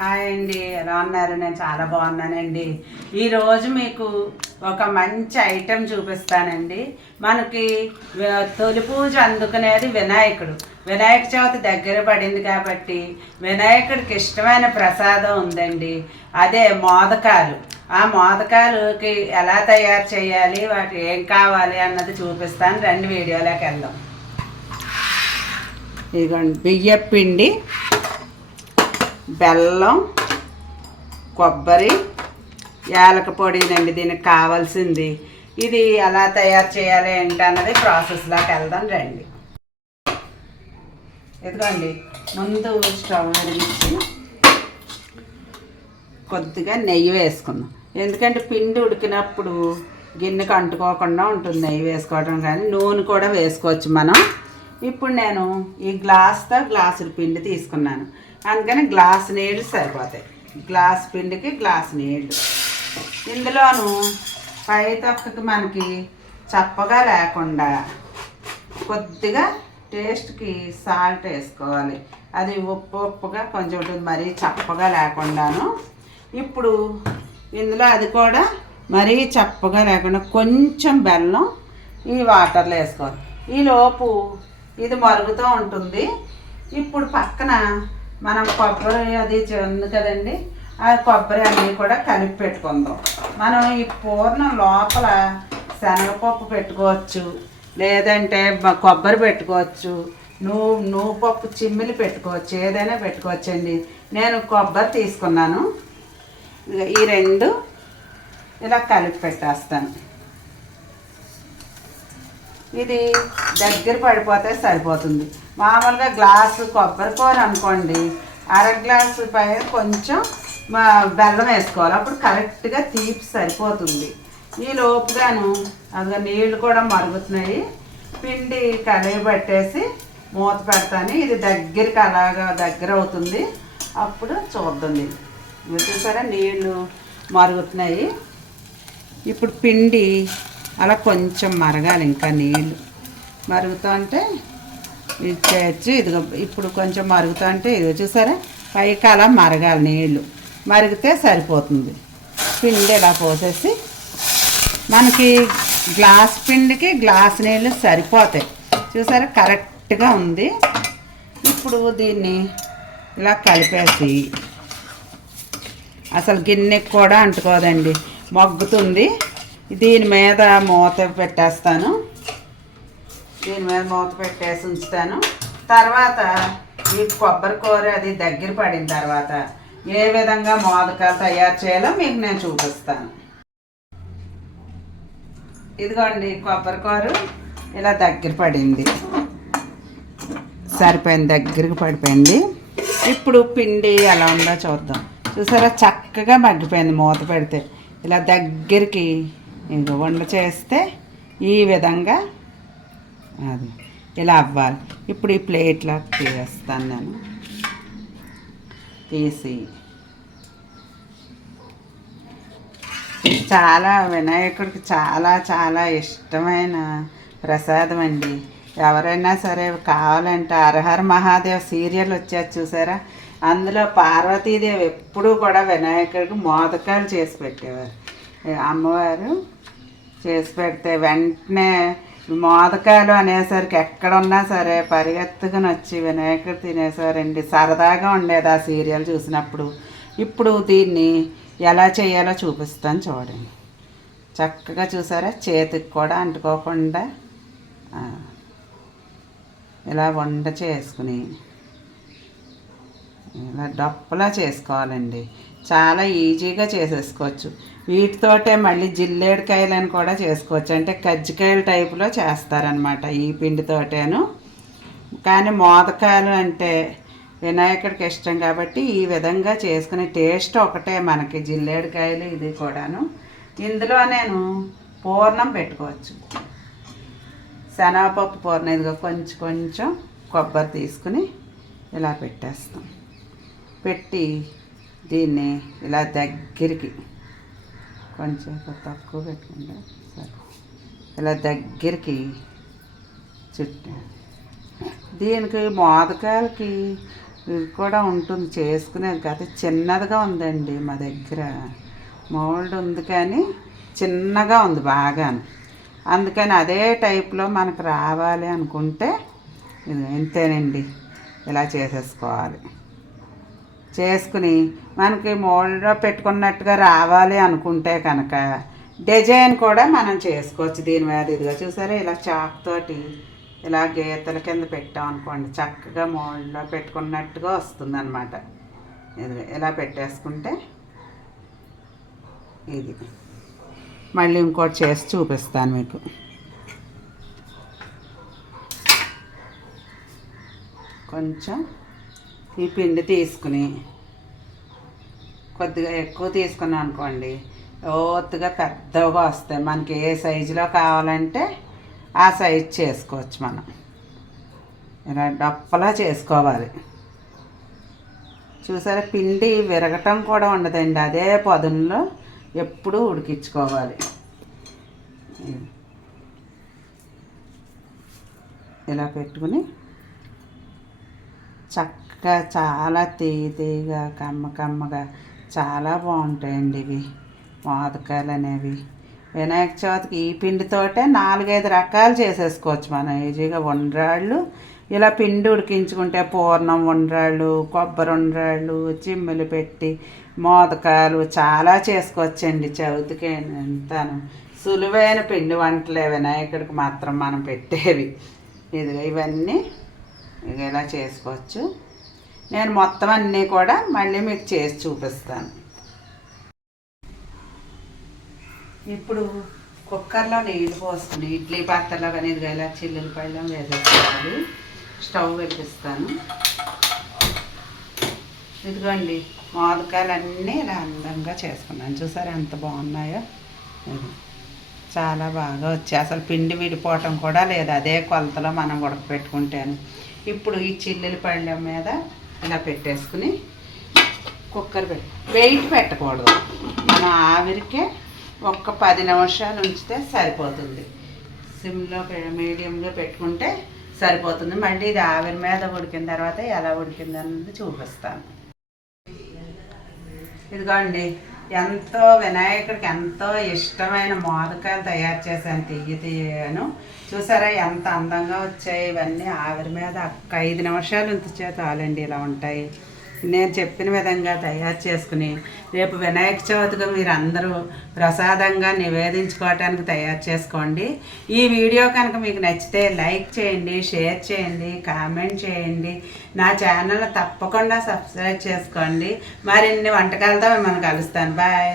Hi అండి, ఎలా ఉన్నారు? నేను చాలా బాగున్నానండి. ఈరోజు మీకు ఒక మంచి ఐటెం చూపిస్తానండి. మనకి తొలి పూజ అందుకునేది వినాయకుడు. వినాయక చవితి దగ్గర పడింది కాబట్టి వినాయకుడికి ఇష్టమైన ప్రసాదం ఉందండి, అదే మోదకాలు. ఆ మోదకాలుకి ఎలా తయారు చేయాలి, వాటి ఏం కావాలి అన్నది చూపిస్తాను. రెండు వీడియోలోకి వెళ్దాం. ఇదిగోండి, బియ్యం పిండి, బెల్లం, కొబ్బరి, యాలక పొడినండి దీనికి కావాల్సింది. ఇది ఎలా తయారు చేయాలి ఏంటన్నది ప్రాసెస్లోకి వెళ్దాం రండి. ఇదిగోండి, ముందు స్టవ్ వెలిగించి కొద్దిగా నెయ్యి వేసుకుందాం. ఎందుకంటే పిండి ఉడికినప్పుడు గిన్నెకి అంటుకోకుండా ఉంటుంది నెయ్యి వేసుకోవడం. కానీ నూనె కూడా వేసుకోవచ్చు మనం. ఇప్పుడు నేను ఈ గ్లాస్తో గ్లాసుల పిండి తీసుకున్నాను, అందుకని గ్లాస్ నీళ్ళు సరిపోతాయి. గ్లాస్ పిండికి గ్లాస్ నీళ్ళు. ఇందులోను పై తొక్కకి మనకి చప్పగా లేకుండా కొద్దిగా టేస్ట్కి సాల్ట్ వేసుకోవాలి. అది ఉప్పుగా కొంచెం మరీ చప్పగా లేకుండాను. ఇప్పుడు ఇందులో అది కూడా మరీ చప్పగా లేకుండా కొంచెం బెల్లం ఈ వాటర్లో వేసుకోవాలి. ఈలోపు ఇది మరుగుతూ ఉంటుంది. ఇప్పుడు పక్కన మనం కొబ్బరి అది ఉంది కదండి, ఆ కొబ్బరి అన్నీ కూడా కలిపి పెట్టుకుందాం. మనం ఈ పూర్ణం లోపల శనగపప్పు పెట్టుకోవచ్చు, లేదంటే కొబ్బరి పెట్టుకోవచ్చు, నువ్వు పప్పు చిమ్మిలి పెట్టుకోవచ్చు, ఏదైనా పెట్టుకోవచ్చు అండి. నేను కొబ్బరి తీసుకున్నాను. ఈ రెండు ఇలా కలిపి పెట్టేస్తాను. ఇది దగ్గర పడిపోతే సరిపోతుంది. మామూలుగా గ్లాసు కొబ్బరి కూర అనుకోండి, అర గ్లాసు పైన కొంచెం బెల్లం వేసుకోవాలి, అప్పుడు కరెక్ట్గా తీపి సరిపోతుంది. ఈ లోపుగాను అది నీళ్ళు కూడా మరుగుతున్నాయి. పిండి కలయి పట్టేసి మూత పెడతాను. ఇది దగ్గరికి అలాగా దగ్గర అవుతుంది, అప్పుడు చూద్దాం. ఇది చూసారా, నీళ్ళు మరుగుతున్నాయి. ఇప్పుడు పిండి అలా కొంచెం మరగాలి, ఇంకా నీళ్ళు మరుగుతూ అంటే ఇది చేయొచ్చు. ఇదిగో ఇప్పుడు కొంచెం మరుగుతూ అంటే ఇదిగో చూసారా, పైకి అలా మరగాలి, నీళ్ళు మరిగితే సరిపోతుంది. పిండి ఇలా పోసేసి మనకి గ్లాస్ పిండికి గ్లాస్ నీళ్ళు సరిపోతాయి. చూసారా, కరెక్ట్గా ఉంది. ఇప్పుడు దీన్ని ఇలా కలిపేసి, అసలు గిన్నెకి కూడా అంటుకోదండి, మగ్గుతుంది. దీని మీద మూత పెట్టేస్తాను. దీని మీద మూత పెట్టేసి ఉంచుతాను. తర్వాత ఈ కొబ్బరి కూర అది దగ్గర పడిన తర్వాత ఏ విధంగా మోదకాలు తయారు చేయాలో మీకు నేను చూపిస్తాను. ఇదిగోండి, కొబ్బరి కూర ఇలా దగ్గర పడింది, సరిపోయింది, దగ్గరికి పడిపోయింది. ఇప్పుడు పిండి ఎలా ఉందో చూద్దాం. చూసారా, చక్కగా మగ్గిపోయింది. మూత పెడితే ఇలా దగ్గరికి ఇంక వండ చేస్తే ఈ విధంగా అది ఇలా అవ్వాలి. ఇప్పుడు ఈ ప్లేట్లో తీస్తాను. నేను తీసి చాలా వినాయకుడికి చాలా చాలా ఇష్టమైన ప్రసాదం అండి. ఎవరైనా సరే కావాలంటే హరహర మహాదేవ్ సీరియల్ వచ్చేది చూసారా, అందులో పార్వతీదేవి ఎప్పుడూ కూడా వినాయకుడికి మోదకాలు చేసి పెట్టేవారు. అమ్మవారు చేసి పెడితే వెంటనే మోదకాలు అనేసరికి ఎక్కడున్నా సరే పరిగెత్తుకుని వచ్చి వినాయకుడు తినేసారండి. సరదాగా ఉండేది ఆ సీరియల్ చూసినప్పుడు. ఇప్పుడు దీన్ని ఎలా చేయాలో చూపిస్తాను చూడండి. చక్కగా చూసారా, చేతికి కూడా అంటుకోకుండా ఇలా వండ చేసుకుని ఇలా డప్పలా చేసుకోవాలండి. చాలా ఈజీగా చేసేసుకోవచ్చు. వీటితోటే మళ్ళీ జిల్లేడికాయలను కూడా చేసుకోవచ్చు, అంటే కజ్జికాయల టైపులో చేస్తారనమాట ఈ పిండితోటేను. కానీ మోదకాలు అంటే వినాయకుడికి ఇష్టం కాబట్టి ఈ విధంగా చేసుకునే టేస్ట్ ఒకటే మనకి, జిల్లేడికాయలు ఇది కూడాను. ఇందులో నేను పూర్ణం పెట్టుకోవచ్చు, శనగపప్పు పూర్ణం. ఇదిగో కొంచెం కొంచెం కొబ్బరి తీసుకుని ఇలా పెట్టేస్తాం. పెట్టి దీన్ని ఇలా దగ్గరికి కొంచెం తక్కువ పెట్టుకుంటే సరే, ఇలా దగ్గరికి చుట్టూ దీనికి మోదకాయలకి ఇది కూడా ఉంటుంది చేసుకునేది కాదు, చిన్నదిగా ఉందండి మా దగ్గర. మోల్డ్ ఉంది కానీ చిన్నగా ఉంది బాగా. అందుకని అదే టైప్లో మనకు రావాలి అనుకుంటే ఇది ఇంతేనండి, ఇలా చేసేసుకోవాలి. చేసుకుని మనకి మోల్డ్లో పెట్టుకున్నట్టుగా రావాలి అనుకుంటే కనుక డిజైన్ కూడా మనం చేసుకోవచ్చు దీని మీద. ఇదిగా చూసారా, ఇలా చాక్ తోటి ఇలా గీతల కింద పెట్టాం అనుకోండి, చక్కగా మోల్డ్లో పెట్టుకున్నట్టుగా వస్తుంది అనమాట. ఇది ఇలా పెట్టేసుకుంటే ఇది మళ్ళీ ఇంకోటి చేసి చూపిస్తాను మీకు. కొంచెం ఈ పిండి తీసుకుని కొద్దిగా ఎక్కువ తీసుకున్నాం అనుకోండి, లోతుగా పెద్దగా వస్తాయి. మనకి ఏ సైజులో కావాలంటే ఆ సైజు చేసుకోవచ్చు. మనం ఇలా డప్పలా చేసుకోవాలి. చూసారా, పిండి విరగటం కూడా ఉండదండి, అదే పదునులో ఎప్పుడూ ఉడికించుకోవాలి. ఇలా పెట్టుకుని చక్కగా చాలా తీయగా కమ్మగా చాలా బాగుంటాయండి ఇవి మోదకాయలు అనేవి. వినాయక చవితికి ఈ పిండితోటే 4-5 రకాలు చేసేసుకోవచ్చు మనం ఈజీగా. ఉండ్రాళ్ళు ఇలా పిండి ఉడికించుకుంటే పూర్ణం ఉండ్రాళ్ళు, కొబ్బరి ఉండ్రాళ్ళు, చిమ్మెలు పెట్టి మోదకాలు చాలా చేసుకోవచ్చండి చవితికి. ఎంతను సులువైన పిండి వంటలే వినాయకుడికి మాత్రం మనం పెట్టేవి. ఇవన్నీ ఇలా చేసుకోవచ్చు. నేను మొత్తం అన్నీ కూడా మళ్ళీ మీకు చేసి చూపిస్తాను. ఇప్పుడు కుక్కర్లో నీళ్ళు పోసుకుని ఇడ్లీ పాత్రలో కానీ ఇదిగా ఇలా చిల్లులు పళ్ళం వేసేసుకోవాలి. స్టవ్ వెలిగిస్తాను. ఇదిగోండి మోదకాయలన్నీ ఇలా అందంగా చేసుకున్నాను. చూసారా ఎంత బాగున్నాయో. ఇది చాలా బాగా వచ్చాయి, అసలు పిండి విడిపోవటం కూడా లేదు, అదే కొలతలో మనం ఉడకపెట్టుకుంటాను. ఇప్పుడు ఈ చిల్లుల పళ్ళెం మీద ఇలా పెట్టేసుకుని కుక్కర్ వెయిట్ పెట్టకూడదు, మనం ఆవిరికే ఒక్క 10 నిమిషాలు ఉంచితే సరిపోతుంది. సిమ్లో మీడియంలో పెట్టుకుంటే సరిపోతుంది. మళ్ళీ ఇది ఆవిరి మీద ఉడికిన తర్వాత ఎలా ఉడికిందన్నది చూపిస్తాను. ఇదిగోండి ఎంతో వినాయకుడికి ఎంతో ఇష్టమైన మోదకాయలు తయారు చేశాను, తీయను. చూసారా ఎంత అందంగా వచ్చాయి. ఇవన్నీ ఆవిరి మీద 5 నిమిషాలు ఉంచితే చాలండి, ఇలా ఉంటాయి. నేను చెప్పిన విధంగా తయారు చేసుకుని రేపు వినాయక చవితిగా మీరు అందరూ ప్రసాదంగా నివేదించుకోవటానికి తయారు చేసుకోండి. ఈ వీడియో కనుక మీకు నచ్చితే లైక్ చేయండి, షేర్ చేయండి, కామెంట్ చేయండి. నా ఛానల్ తప్పకుండా సబ్స్క్రైబ్ చేసుకోండి. మరిన్ని వంటకాలతో మిమ్మల్ని కలుస్తాను. బాయ్.